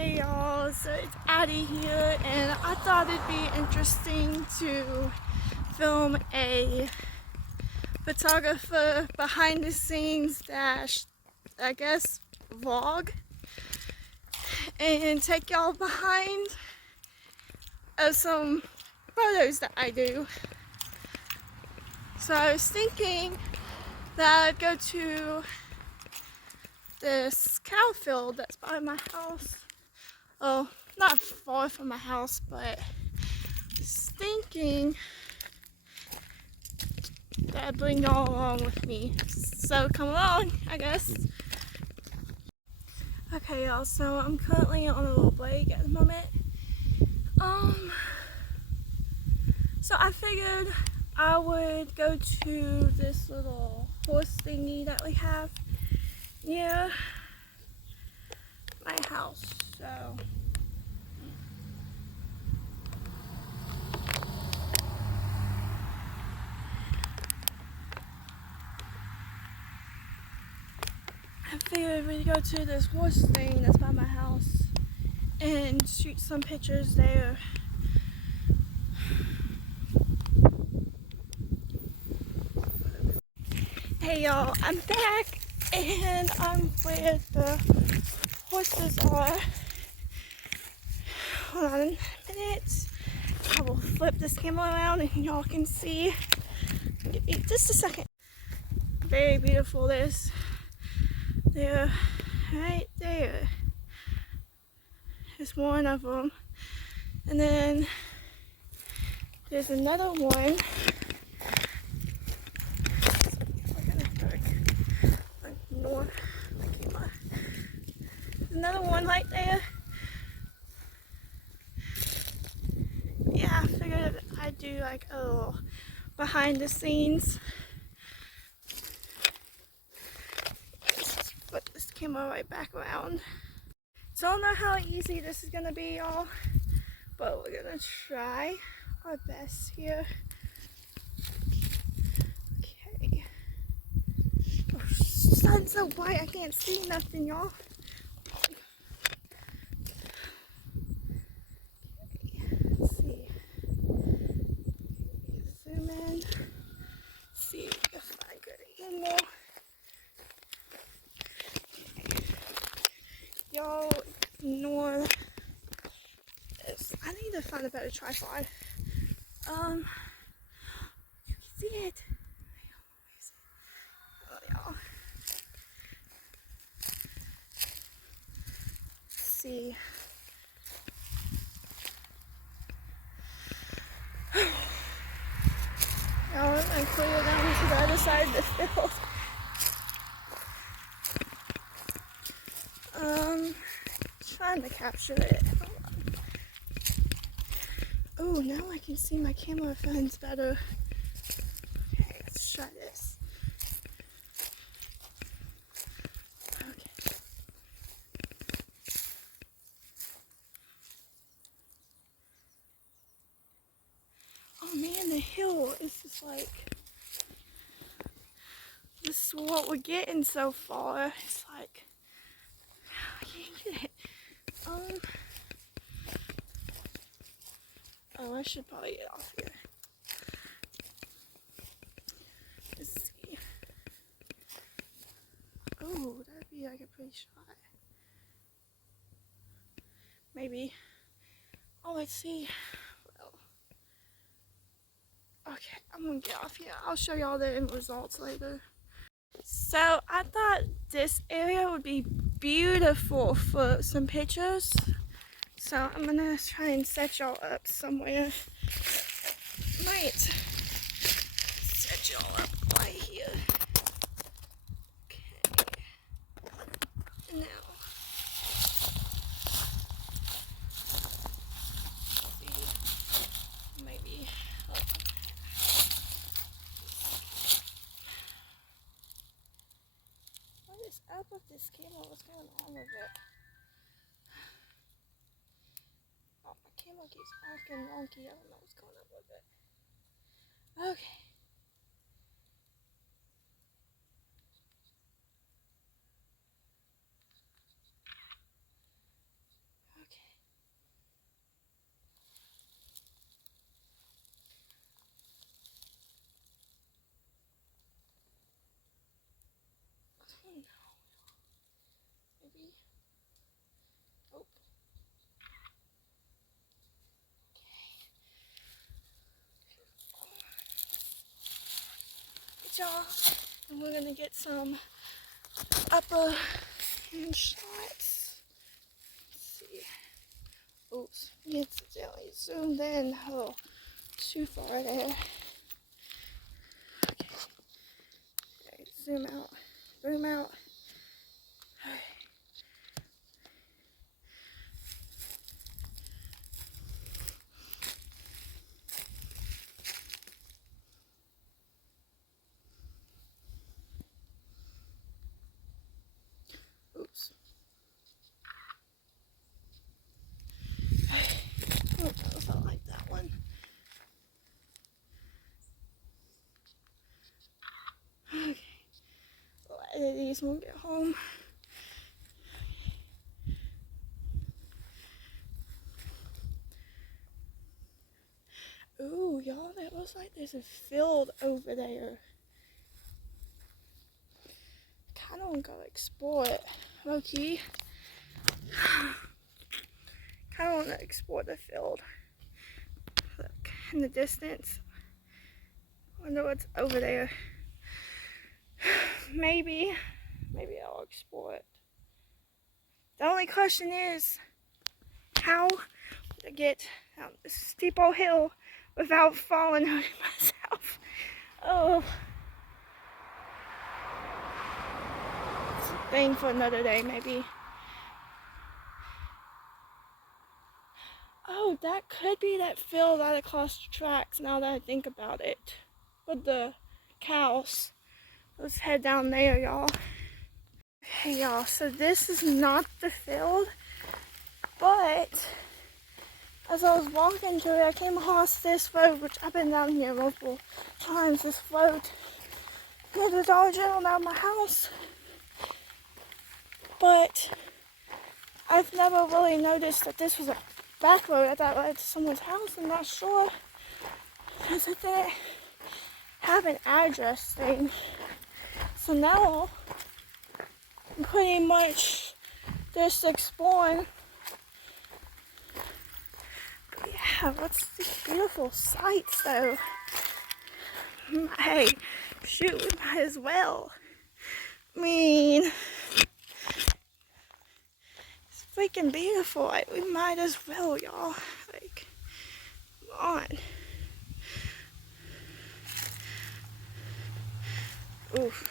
Hey y'all, so it's Addie here, and I thought it'd be interesting to film a photographer behind the scenes dash, I guess, vlog, and take y'all behind of some photos that I do. So I was thinking that I'd go to this cow field that's by my house. Oh, not far from my house, but I was thinking that I'd bring y'all along with me. So come along, I guess. Okay, y'all, so I'm currently on a little break at the moment. So I figured I would go to this little horse thingy that we have near my house. So I figured we'd go to this horse thing that's by my house and shoot some pictures there. Hey y'all, I'm back and I'm where the horses are. Hold on a minute. I will flip this camera around and y'all can see. Give me just a second. Very beautiful. They're right there. There's one of them. And then there's another one. North. There's another one right there. Yeah, I figured I'd do like a little behind the scenes. Let's put this camera right back around. So I don't know how easy this is gonna be, y'all, but we're gonna try our best here. Okay. Oh, the sun's so bright I can't see nothing, y'all. Let's see. Zoom in. Let's see if I get a little more. Y'all ignore this. I need to find a better tripod. You can see it. Oh, y'all. Let's see. Y'all, I'm gonna clear down to the other side of the field. Trying to capture it. Oh, now I can see my camera phones better. Okay, let's try this. Okay. Oh man, the hill is just like, this is what we're getting so far. It's like, I can't get it. Oh, I should probably get off here. Let's see. Oh, that'd be like a pretty shot. Maybe. Oh, let's see. Well, okay, I'm gonna get off here. I'll show y'all the end results later. So I thought this area would be beautiful for some pictures. So I'm gonna try and set y'all up somewhere. Might set y'all up right here. Okay. Now, see, maybe. What is up with this camera? What's going on with it? Oh, my camera keeps acting wonky. I don't know what's going on with it. Okay. y'all. And we're gonna get some upper hand shots. Let's see. Oops, you accidentally zoomed in. Oh, too far there. Okay. Okay, zoom out. Zoom out. Oops. I don't know if I like that one. Okay. I'll edit these when we get home. Ooh, y'all, that looks like there's a field over there. Kinda wanna go explore it. Low key. Kinda wanna explore the field. Look, in the distance. I wonder what's over there. Maybe I'll explore it. The only question is, how to get down this steep old hill without falling on myself. Oh. It's a thing for another day, maybe. Oh, that could be that field right across the tracks now that I think about it. With the cows. Let's head down there, y'all. Okay, y'all, so this is not the field, but as I was walking to it, I came across this road, which I've been down here multiple times, this road near the Dollar General down my house. But I've never really noticed that this was a back road. I thought it led to someone's house. I'm not sure, because it didn't have an address thing. So now I'm pretty much just exploring. But yeah, what's these beautiful sights though? Hey, shoot, we might as well. I mean, it's freaking beautiful. Like, we might as well, y'all. Like, come on. Oof.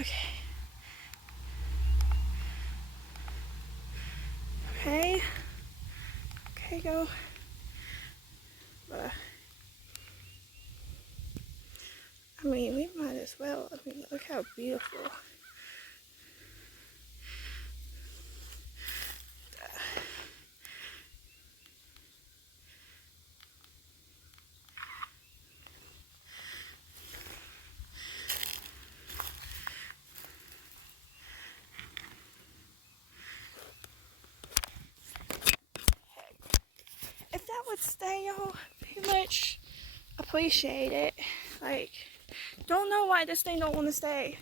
Okay. Okay. Okay, go. I mean, we might as well. I mean, look how beautiful. If that would stay, y'all, pretty much appreciate it. Like, don't know why this thing don't want to stay.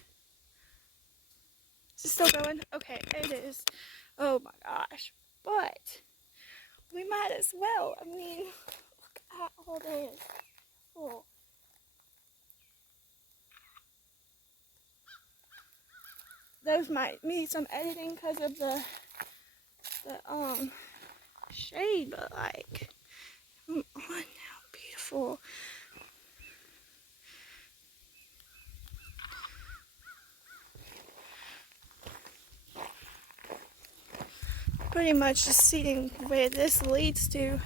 Is it still going? Okay, it is. Oh my gosh. But we might as well. I mean, look at all this. Oh. Those might need some editing because of the shade, but like, come on now, beautiful. Pretty much just seeing where this leads to.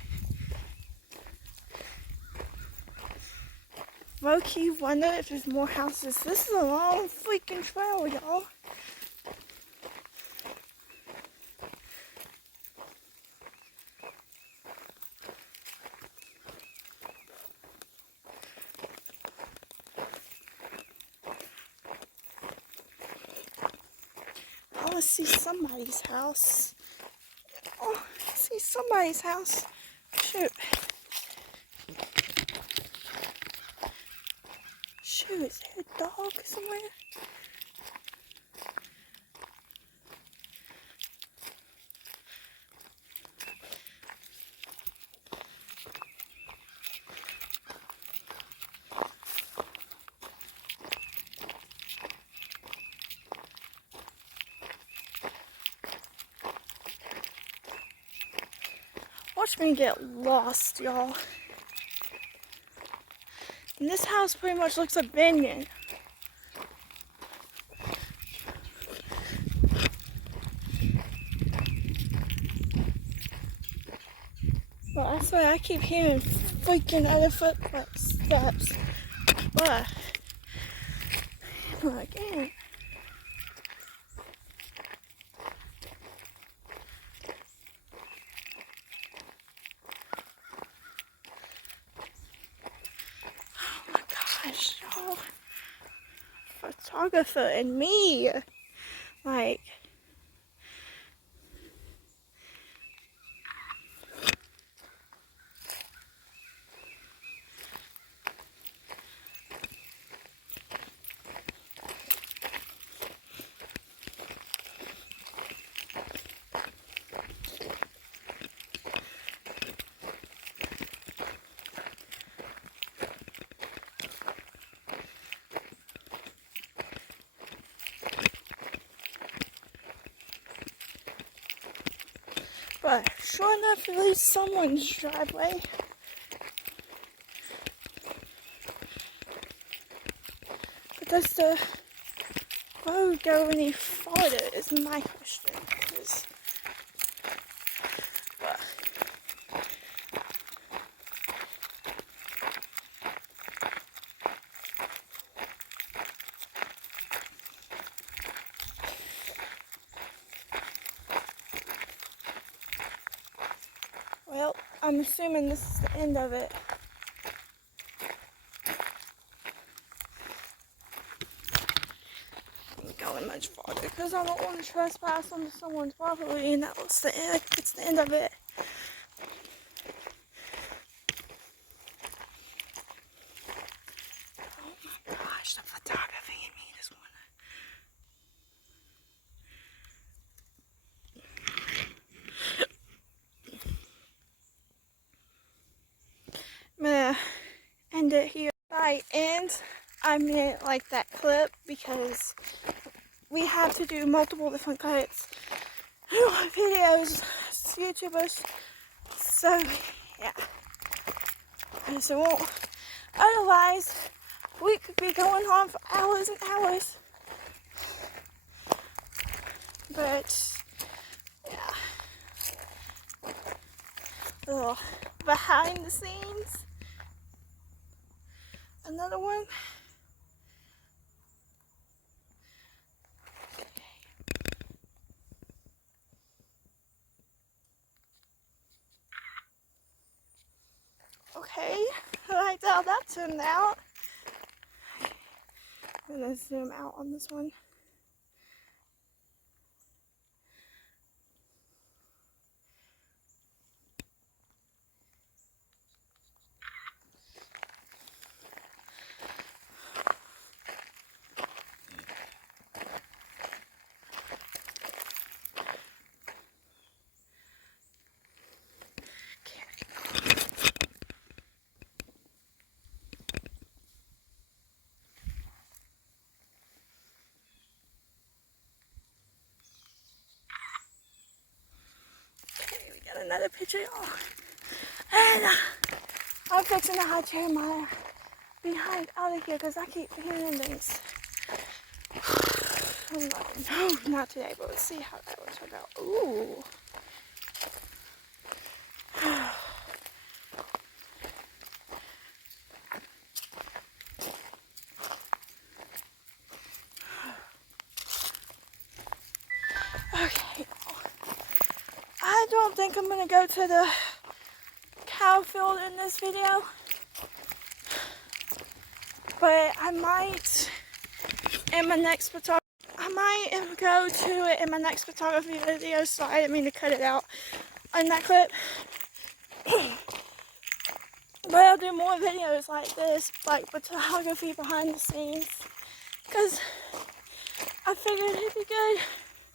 Low-key wonder if there's more houses. This is a long freaking trail, y'all. I want to see somebody's house. Oh, I see somebody's house. Shoot. Shoot, is there a dog somewhere? watch me get lost, y'all. And this house pretty much looks abandoned. Well, I swear I keep hearing freaking other footsteps. But again. Oh my gosh, y'all. Photographer and me. Like, but sure enough, it leads someone's driveway. But does the road go any farther is my question. But, well, I'm assuming this is the end of it. I'm going much farther because I don't want to trespass onto someone's property, and that was the end. It's the end of it. Oh my gosh, the photography in me this morning. I'm gonna end it here. By end, I meant like that clip because we have to do multiple different cuts in our videos as YouTubers. So yeah, because it won't. Otherwise, we could be going on for hours and hours. But yeah, little behind the scenes. Another one. Okay, I like how that turned out. I'm gonna zoom out on this one. Okay, we got another picture, y'all. And I'm fixing to hot chair my behind out of here because I keep hearing things. I'm like, no, not today, but let's see how that one turned out. Ooh. Okay. I don't think I'm gonna go to the cow field in this video, but I might in my next photography. I might go to it in my next photography video, so I didn't mean to cut it out on that clip. But I'll do more videos like this, like photography behind the scenes, because I figured it'd be good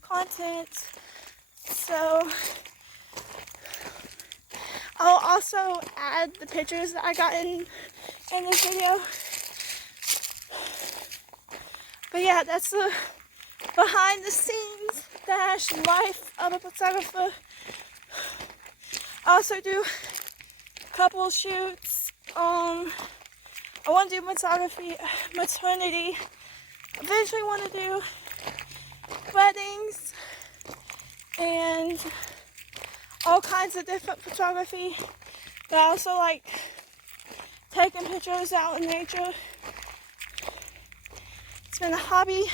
content. So I'll also add the pictures that I got in this video. But yeah, that's the behind the scenes dash life of a photographer. I also do couple shoots. I want to do photography, maternity. Eventually want to do weddings and all kinds of different photography. But I also like taking pictures out in nature. It's been a hobby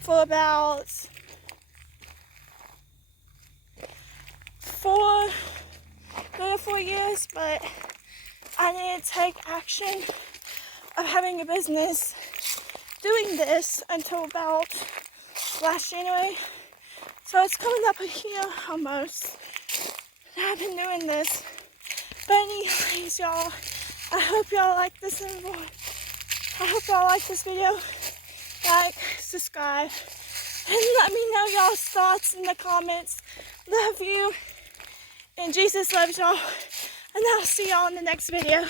for about 3 or 4 years, but I didn't take action of having a business doing this until about last January. So it's coming up a year almost that I've been doing this. But anyways, y'all, I hope y'all like this I hope y'all like this video. Like, subscribe, and let me know y'all's thoughts in the comments. Love you, and Jesus loves y'all, and I'll see y'all in the next video.